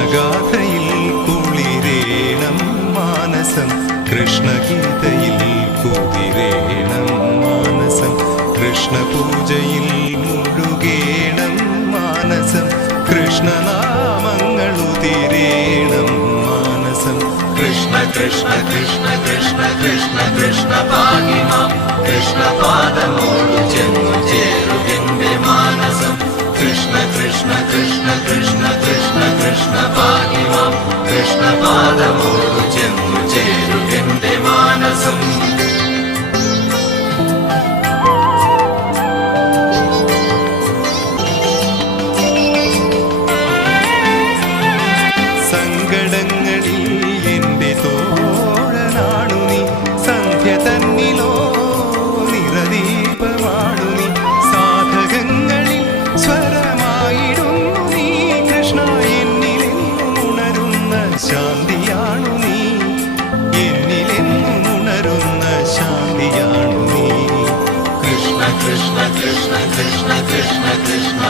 കൃഷ്ണഗാഥയിൽ കുളിരേണം മാനസം കൃഷ്ണഗീതയിൽ കുതിരേണം മാനസം കൃഷ്ണപൂജയിൽ മുഴുകേണം മാനസം കൃഷ്ണനാമങ്ങളുതിരേണം മാനസം കൃഷ്ണ കൃഷ്ണ കൃഷ്ണ കൃഷ്ണ കൃഷ്ണ കൃഷ്ണ പാഹി മാം കൃഷ്ണപാദമോടു ചെന്നു ചേരുവിന്റെ മാനസം കൃഷ്ണ കൃഷ്ണ കൃഷ്ണ കൃഷ്ണ കൃഷ്ണ കൃഷ്ണ പാഹി മാം കൃഷ്ണപാദമോടു ചെന്നു ചേരുവിന്റെ മാനസം ശാന്തിയാണു നീ എന്നിലെന്നും ഉണരുന്ന ശാന്തിയാണു നീ കൃഷ്ണ കൃഷ്ണ കൃഷ്ണ കൃഷ്ണ കൃഷ്ണ കൃഷ്ണ